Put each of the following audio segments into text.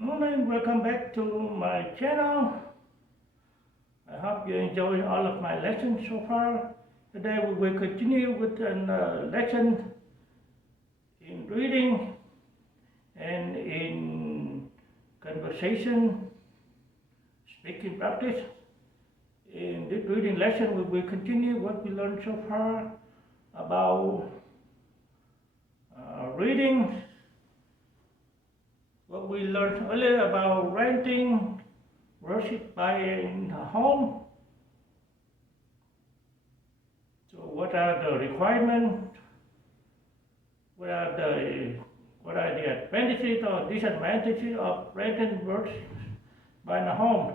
Morning, welcome back to my channel. I hope you enjoy all of my lessons so far. Today we will continue with a lesson in reading and in conversation, speaking practice. In this reading lesson we will continue what we learned so far about reading, what we learned earlier about renting versus buying a home. So what are the requirements? What are the advantages or disadvantages of renting versus buying a home?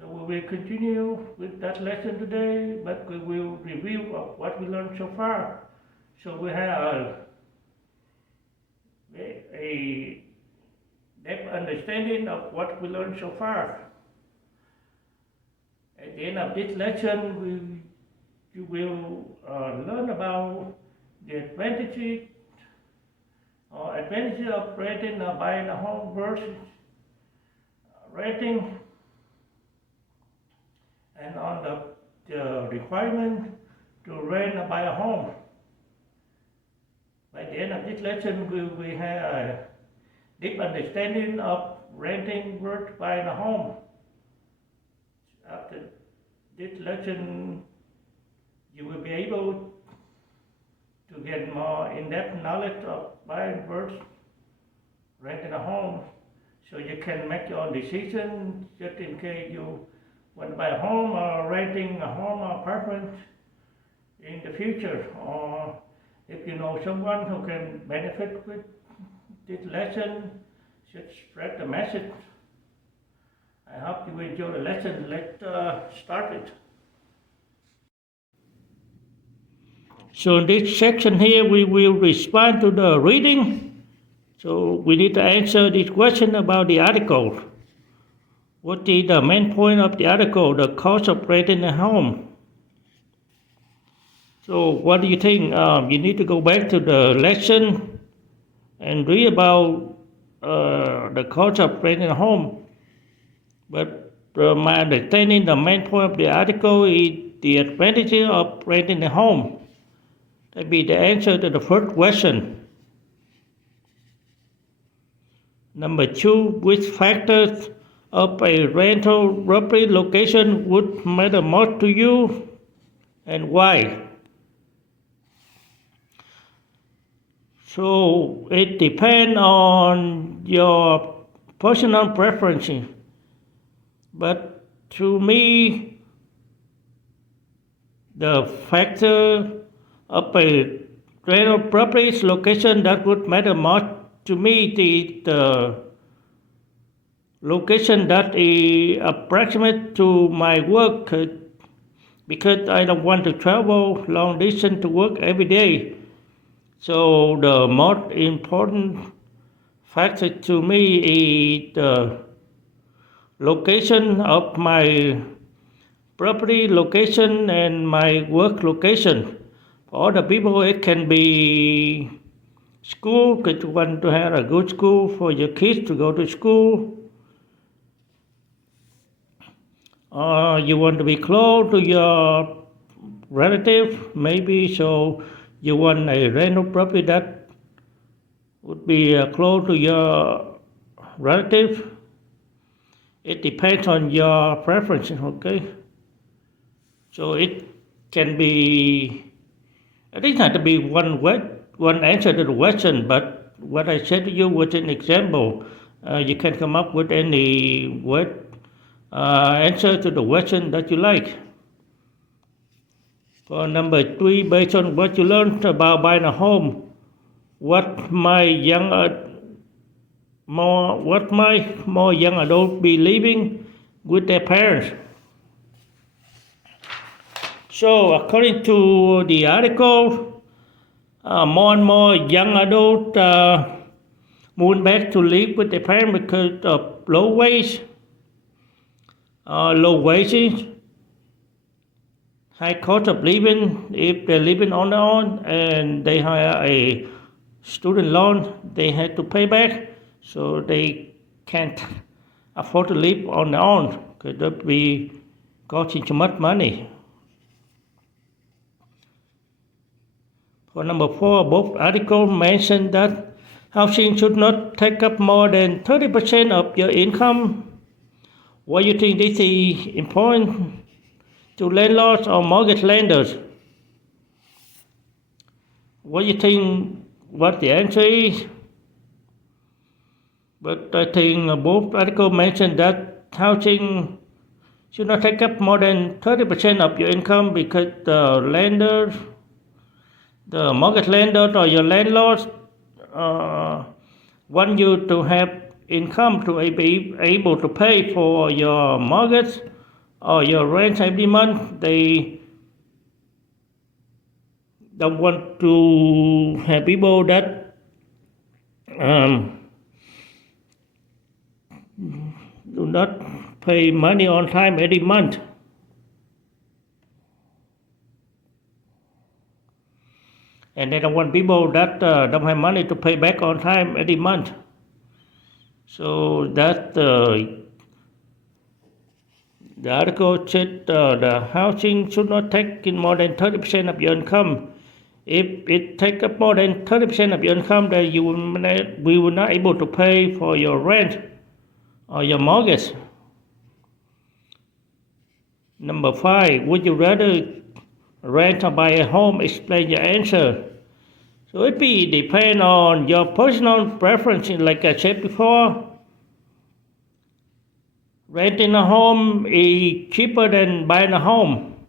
So we will continue with that lesson today, but we will review of what we learned so far. So we have a depth understanding of what we learned so far. At the end of this lesson, you will learn about the advantages of renting or buying a home versus renting, and on the requirement to rent or buy a home. By the end of this lesson, we have a deep understanding of renting versus buying a home. After this lesson, you will be able to get more in-depth knowledge of buying versus renting a home, so you can make your own decision just in case you want to buy a home or renting a home or apartment in the future, or if you know someone who can benefit with this lesson, should spread the message. I hope you enjoy the lesson. Let's start it. So in this section here, we will respond to the reading. So we need to answer this question about the article. What is the main point of the article? The cost of renting a home. So what do you think? You need to go back to the lesson and read about the cost of renting a home. But my understanding, the main point of the article is the advantages of renting a home. That be the answer to the first question. Number 2, which factors of a rental property location would matter most to you and why? So it depends on your personal preferences. But to me, the factor of a rental property's location that would matter most to me is the location that is approximate to my work, because I don't want to travel long distance to work every day. So the most important factor to me is the location of my property location and my work location. For other people, it can be school, because you want to have a good school for your kids to go to school. You want to be close to your relative, maybe, so you want a rental property that would be close to your relative. It depends on your preferences, okay? So it can be, it doesn't have to be one answer to the question, but what I said to you was an example. You can come up with any answer to the question that you like. For number 3, based on what you learned about buying a home, what might more young adults be living with their parents? So according to the article, more and more young adults move back to live with their parents because of low wages, high cost of living if they're living on their own, and they have a student loan they had to pay back, so they can't afford to live on their own because they'll be costing too much money. For number 4, both articles mention that housing should not take up more than 30% of your income. Why do you think this is important to landlords or mortgage lenders? What do you think what the answer is? But I think both articles mention that housing should not take up more than 30% of your income because the mortgage lender or your landlord want you to have income to be able to pay for your mortgage or your rent every month. They don't want to have people that do not pay money on time every month. And they don't want people that don't have money to pay back on time every month. So that the article said the housing should not take in more than 30% of your income. If it takes up more than 30% of your income, then we will not able to pay for your rent or your mortgage. Number 5, would you rather rent or buy a home? Explain your answer. So it depends on your personal preference. Like I said before, renting a home is cheaper than buying a home,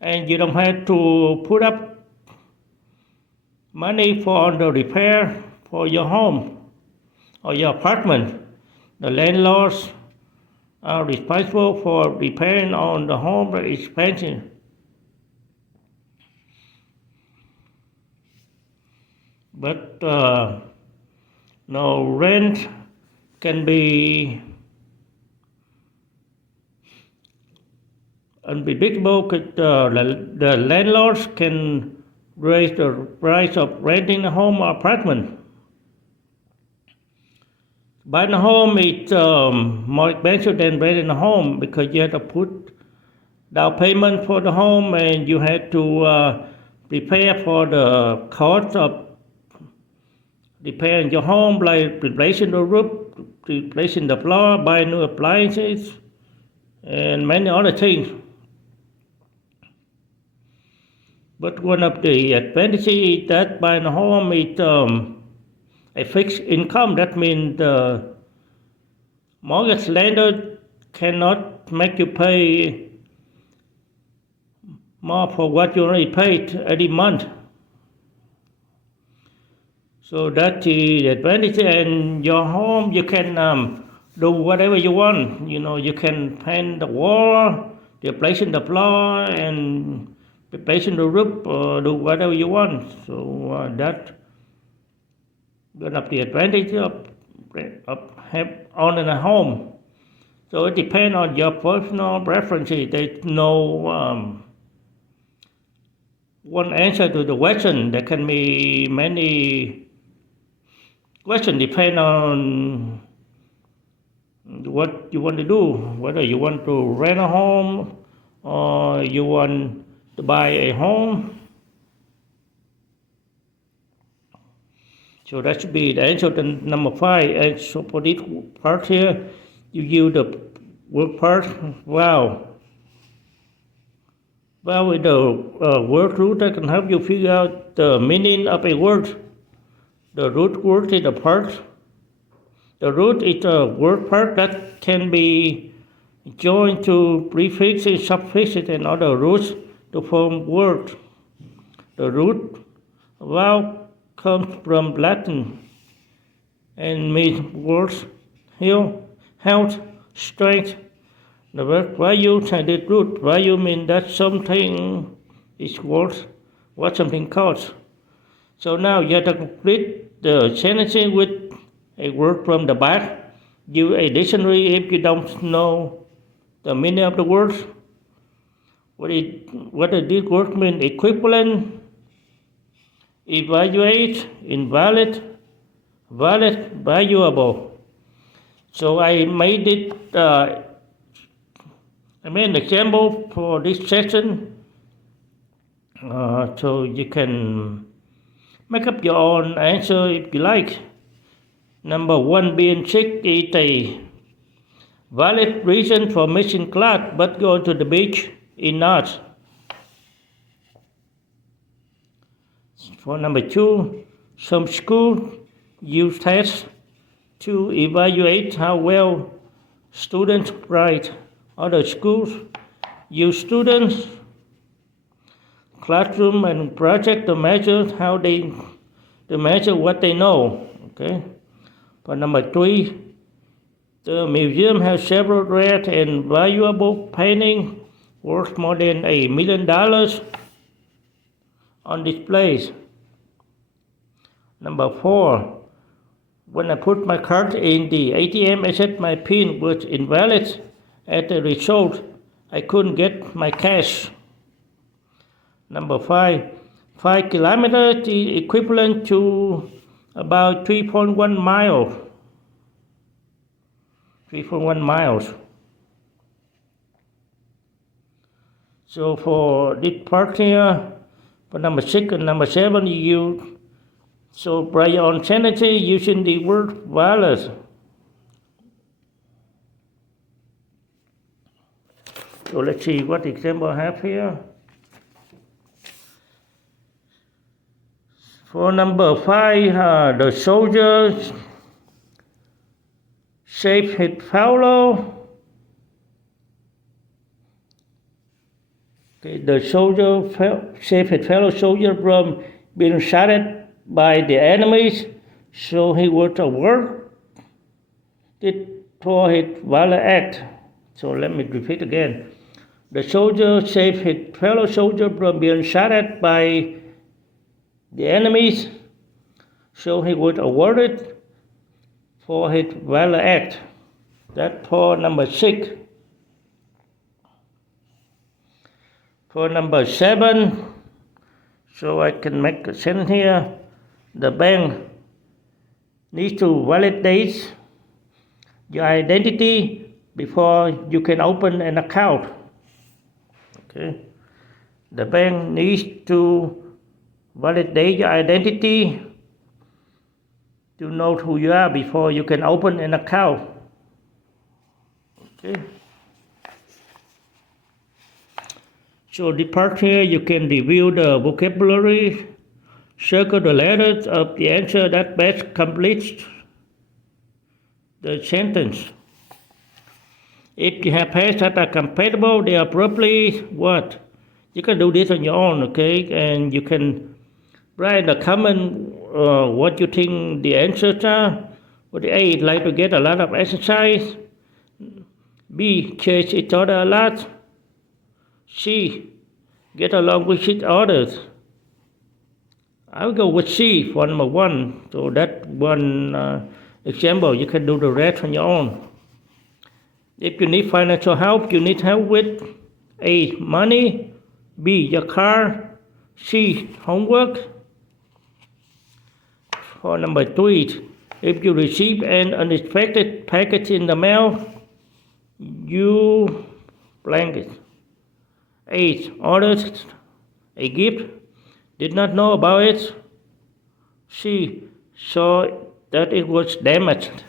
and you don't have to put up money for the repair for your home or your apartment. The landlords are responsible for repairing on the home expenses. But no, rent can be unpredictable because the landlords can raise the price of renting a home or apartment. Buying a home is more expensive than renting a home because you have to put down payment for the home and you have to prepare for the cost of repairing your home, like replacing the roof, replacing the floor, buying new appliances, and many other things. But one of the advantages is that buying a home is a fixed income. That means the mortgage lender cannot make you pay more for what you already paid every month. So that's the advantage. And your home, you can do whatever you want. You can paint the wall, replacing the floor, and replacing the roof, do whatever you want. So that's one of the advantages of owning a home. So it depends on your personal preferences. There's no one answer to the question. There can be many questions depending on what you want to do, whether you want to rent a home or you want to buy a home. So that should be the answer to number 5. And so for this part here, you use the word part. Wow. Well, with the word root, that can help you figure out the meaning of a word. The root word is the part. The root is a word part that can be joined to prefixes, suffixes, and other roots to form words. The root vowel comes from Latin and means words, health, strength. The word value and the root value means that something is worth what something costs. So now you have to complete the sentence with a word from the back. Use a dictionary if you don't know the meaning of the words. What does this word mean? Equivalent, evaluate, invalid, valid, valuable. So I made it. I made an example for this session, so you can make up your own answer if you like. Number one, being sick is a valid reason for missing class, but going to the beach is not. For number two, some schools use tests to evaluate how well students write. Other schools use students' classroom and project to measure what they know. Okay. For number three, the museum has several rare and valuable paintings worth more than $1 million on displays. Number four, when I put my card in the ATM, I said my PIN was invalid. As a result, I couldn't get my cash. Number 5 kilometers is equivalent to about 3.1 miles. 3.1 miles. So for this part here, for number 6 and number 7, you so by your insanity using the word valid. So let's see what example I have here. For number 5, the soldier saved his fellow. Okay, the soldier saved his fellow soldier from being shot by the enemies, so he was awarded for his valor act. So let me repeat again. The soldier saved his fellow soldier from being shot at by the enemies, so he was awarded for his valor act. That's for number 6. For number 7, so I can make a sentence here. The bank needs to validate your identity before you can open an account. Okay. The bank needs to validate your identity to know who you are before you can open an account. Okay. So the part here you can review the vocabulary. Circle the letters of the answer that best completes the sentence. If you have pairs that are compatible, they are probably what? You can do this on your own, okay? And you can write in the comment what you think the answers are. With A, like to get a lot of exercise. B, chase each other a lot. C, get along with each other. I'll go with C for number 1. So that one example, you can do the rest on your own. If you need financial help, you need help with A, money, B, your car, C, homework. For number 3, if you receive an unexpected package in the mail, you blank it. A, ordered a gift, did not know about it. C, saw that it was damaged.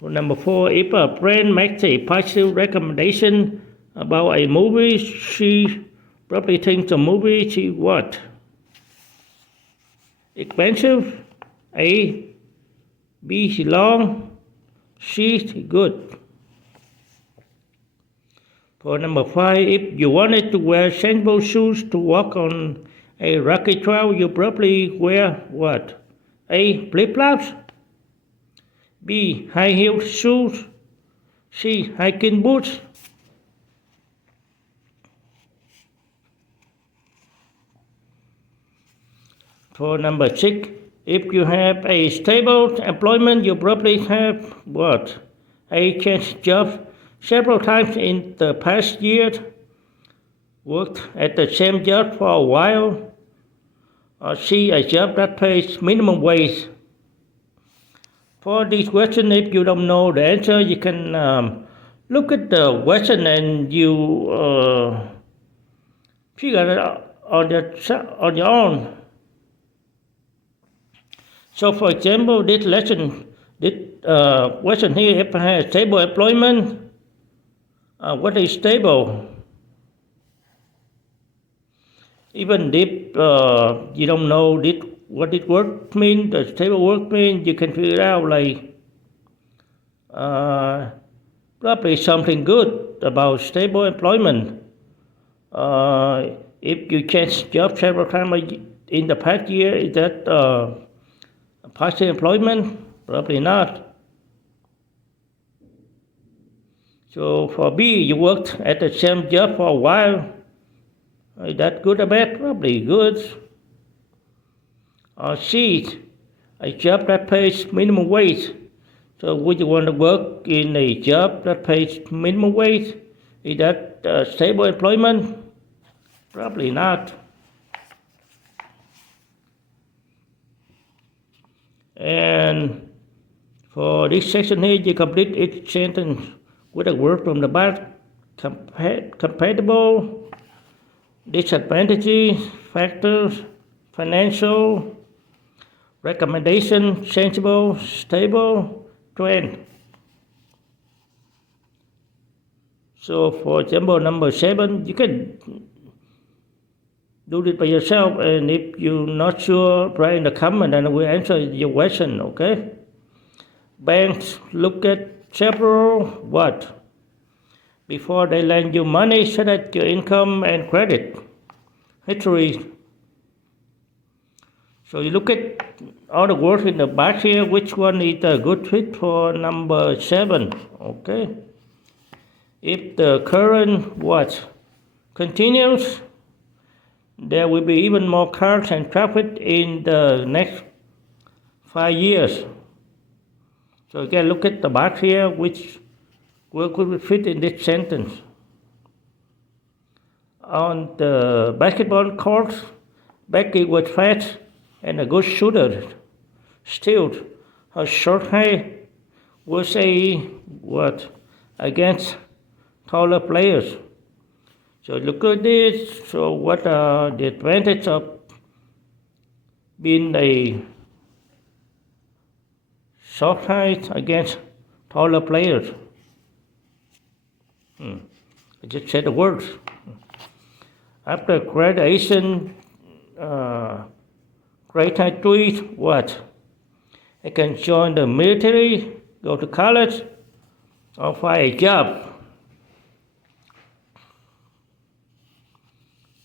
For number 4, if a friend makes a positive recommendation about a movie, she probably thinks the movie is what? Expensive. A, B, long. C, good. For number 5, if you wanted to wear sensible shoes to walk on a rocky trail, you probably wear what? A, flip-flops. B, high-heeled shoes. C, hiking boots. For number 6, if you have a stable employment, you probably have what? A, changed job several times in the past year, worked at the same job for a while, or C, a job that pays minimum wage. For this question, if you don't know the answer, you can look at the question and you figure it out on your own. So, for example, this question here, if I have stable employment, what is stable? Even if you don't know what this word means, the stable word means, you can figure it out like probably something good about stable employment. If you change job several times in the past year, is that partial employment? Probably not. So for B, you worked at the same job for a while. Is that good or bad? Probably good. C, a job that pays minimum wage. So would you want to work in a job that pays minimum wage? Is that stable employment? Probably not. And for this section here, you complete each sentence with a word from the back. Compatible, disadvantages, factors, financial, recommendation, changeable, stable, trend. So for example, number 7, you can do this by yourself, and if you're not sure, write in the comment and we'll answer your question, okay? Banks look at several what? Before they lend you money, such as your income and credit history. So you look at all the words in the box here, which one is a good fit for number 7, okay? If the current what continues, there will be even more cars and traffic in the next 5 years. So again, look at the box here, which word could fit in this sentence. On the basketball court, Becky was fast and a good shooter. Still, her short hair was a what against taller players. So look at this. So what are the advantages of being a short height against taller players? I just said the words. After graduation, graduate what? I can join the military, go to college, or find a job.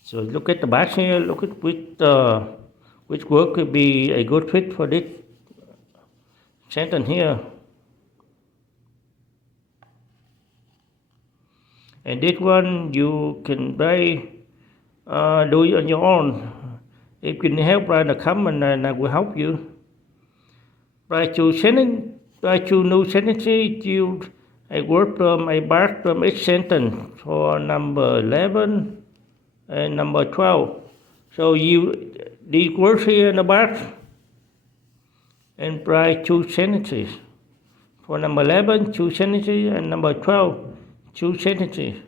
So look at the box here, look at which word could be a good fit for this sentence here. And this one you can do it on your own. If you need help, write a comment and I will help you. Write two new sentences, use a word from a part from each sentence for number 11 and number 12. So these words here in the box and write two sentences. For number 11, two sentences, and number 12, two sentences.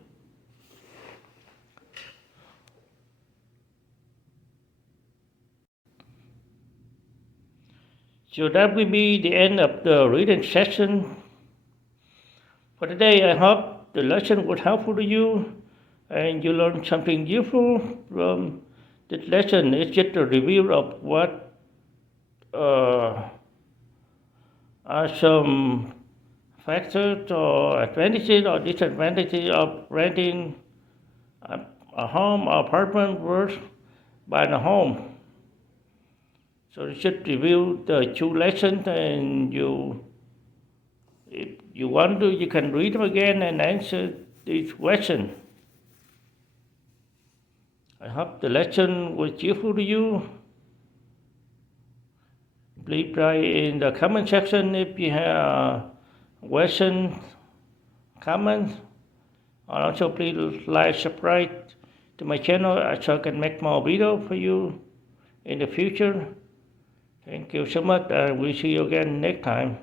So that will be the end of the reading session for today. I hope the lesson was helpful to you and you learned something useful from this lesson. It's just a review of what are some factors or advantages or disadvantages of renting a home or apartment versus buying a home. So you should review the two lessons, and if you want to, you can read them again and answer this question. I hope the lesson was useful to you. Please write in the comment section if you have questions, comments. And also please like, subscribe to my channel so I can make more videos for you in the future. Thank you so much. We'll see you again next time.